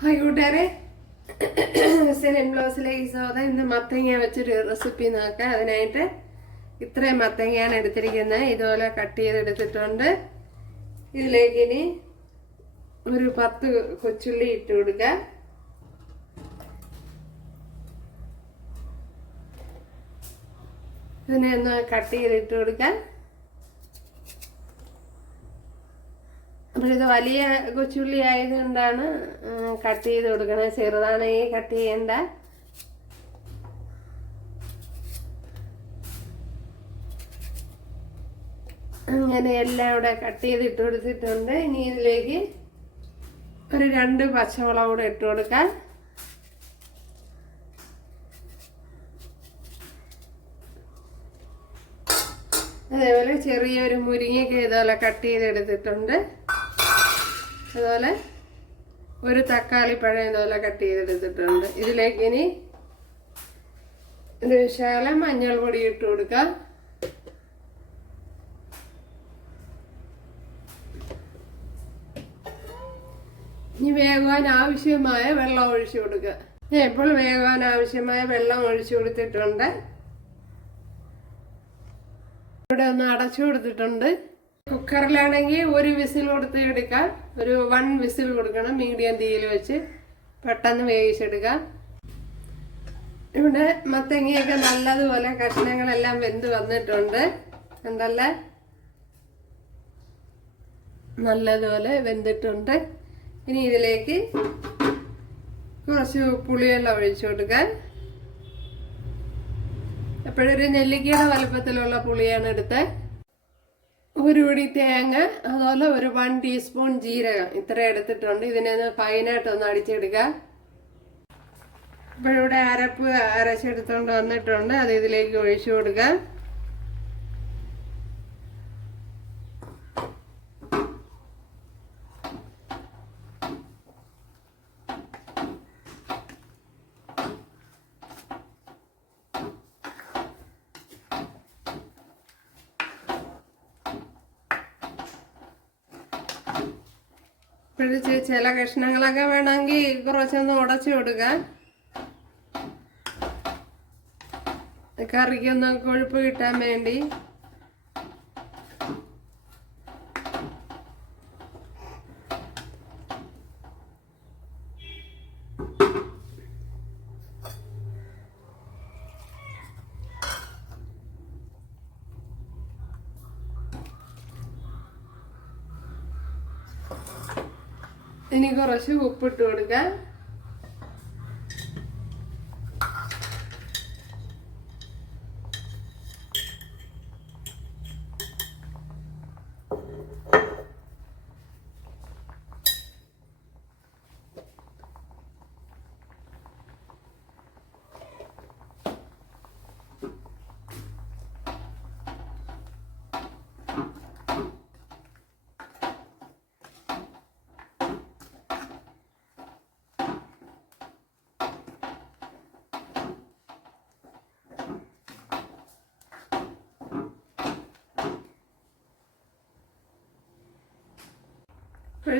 Hi കൂട്ടുകാരെ, സെലിൻ ബ്ലോസിലേക്ക് സ്വാഗതം. ഇന്ന് മത്തങ്ങ വെച്ചൊരു റെസിപ്പി നോക്കാം. അതിനായിട്ട് ഇത്രയും മത്തങ്ങയാണ് എടുത്തിരിക്കുന്നത്. ഇതുപോലെ കട്ട് ചെയ്തെടുത്തിട്ടുണ്ട്. ഇതിലേക്ക് ഇനി ഒരു 10 കൊച്ചുള്ളി ഇട്ട് കൊടുക്കുക. ഇതിനെ ഒന്ന് കട്ട് ചെയ്തിട്ട് കൊടുക്കാം. അപ്പോൾ ഇത് വലിയ കൊച്ചുള്ളി ആയതുകൊണ്ടാണ് കട്ട് ചെയ്ത് കൊടുക്കണത്. ചെറുതാണെങ്കിൽ കട്ട് ചെയ്യണ്ട. അങ്ങനെ എല്ലാം ഇവിടെ കട്ട് ചെയ്ത് ഇട്ട് കൊടുത്തിട്ടുണ്ട്. ഇനി ഇതിലേക്ക് ഒരു 2 പച്ചമുളക് കൂടെ ഇട്ട് കൊടുക്കാം. അതേപോലെ ചെറിയൊരു മുരിങ്ങയ്ക്ക് ഇതുപോലെ കട്ട് ചെയ്തെടുത്തിട്ടുണ്ട്. അതുപോലെ ഒരു തക്കാളി പഴം ഇതുപോലെ കട്ട് ചെയ്തെടുത്തിട്ടുണ്ട്. ഇതിലേക്ക് ഇനി ഒരു ശകലം മഞ്ഞൾ പൊടി ഇട്ട് കൊടുക്കാം. ഇനി വേകുവാൻ ആവശ്യമായ വെള്ളം ഒഴിച്ചു കൊടുക്കുക. ഇപ്പോൾ വേകുവാൻ ആവശ്യമായ വെള്ളം ഒഴിച്ചു കൊടുത്തിട്ടുണ്ട്. ഇവിടെ ഒന്ന് അടച്ചു കൊടുത്തിട്ടുണ്ട്. കുക്കറിലാണെങ്കിൽ ഒരു വിസിൽ കൊടുത്ത് എടുക്കാം. ഒരു 1 വിസിൽ കൊടുക്കണം. മീഡിയം തീയിൽ വെച്ച് പെട്ടെന്ന് വേവിച്ചെടുക്കാം. ഇവിടെ മത്തങ്ങയൊക്കെ നല്ലതുപോലെ കഷ്ണങ്ങളെല്ലാം വെന്ത് വന്നിട്ടുണ്ട്. എന്തല്ലേ നല്ലതുപോലെ വെന്തിട്ടുണ്ട്. ഇനി ഇതിലേക്ക് കുറച്ച് പുളിവെള്ളം ഒഴിച്ചു കൊടുക്കാൻ. എപ്പോഴൊരു നെല്ലിക്കയുടെ വലുപ്പത്തിലുള്ള പുളിയാണ് എടുത്ത്. ഒരു പിടി തേങ്ങ, അതുപോലെ ഒരു 1 ടീസ്പൂൺ ജീരകം ഇത്ര എടുത്തിട്ടുണ്ട്. ഇതിനെ ഒന്ന് ഫൈനായിട്ടൊന്ന് അടിച്ചെടുക്കാം. ഇപ്പോഴിവിടെ അരപ്പ് അരച്ചെടുത്തോണ്ട് വന്നിട്ടുണ്ട്. അത് ഇതിലേക്ക് ഒഴിച്ചു കൊടുക്കാം. ചില കഷ്ണങ്ങളൊക്കെ വേണമെങ്കിൽ കുറച്ചൊന്ന് ഉടച്ചു കൊടുക്കാം. കറിക്കൊന്ന് കൊഴുപ്പ് കിട്ടാൻ വേണ്ടി. ഇനി കുറച്ച് ഉപ്പിട്ട് കൊടുക്കാം.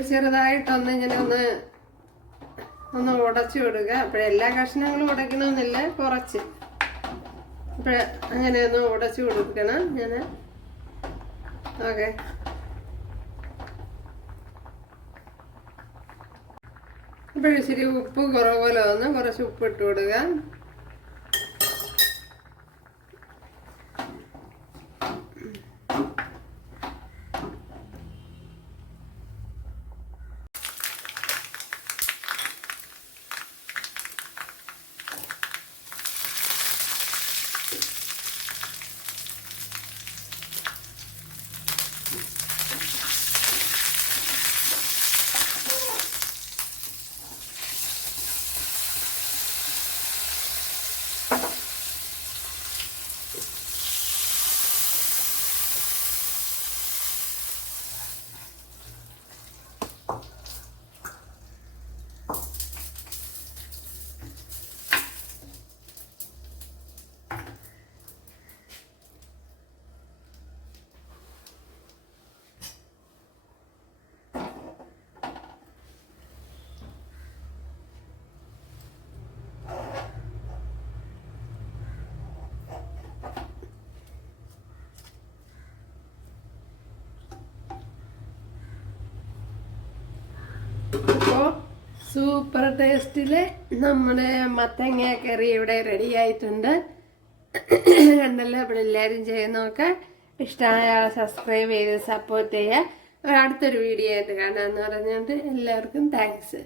ചെറുതായിട്ടൊന്ന് ഇങ്ങനെ ഒന്ന് ഉടച്ചു കൊടുക്കുക. അപ്പോഴെല്ലാ കഷ്ണങ്ങളും ഉടയ്ക്കണമെന്നില്ല, കുറച്ച് അങ്ങനെ ഒന്ന് ഉടച്ചു കൊടുക്കണം. ഞാൻ ഓക്കെ. അപ്പോഴിച്ചിരി ഉപ്പ് കുറവുപോലെ വന്ന് കുറച്ച് ഉപ്പ് ഇട്ട് കൊടുക്കുക. അപ്പോൾ സൂപ്പർ ടേസ്റ്റിൽ നമ്മുടെ മത്തങ്ങ കറി ഇവിടെ റെഡി ആയിട്ടുണ്ട്. കണ്ടല്ലോ. അപ്പോൾ എല്ലാവരും ചെയ്ത് നോക്കാം. ഇഷ്ടമായ സബ്സ്ക്രൈബ് ചെയ്ത് സപ്പോർട്ട് ചെയ്യുക. അടുത്തൊരു വീഡിയോ ആയിട്ട് കാണാമെന്ന് പറഞ്ഞുകൊണ്ട് എല്ലാവർക്കും താങ്ക്സ്.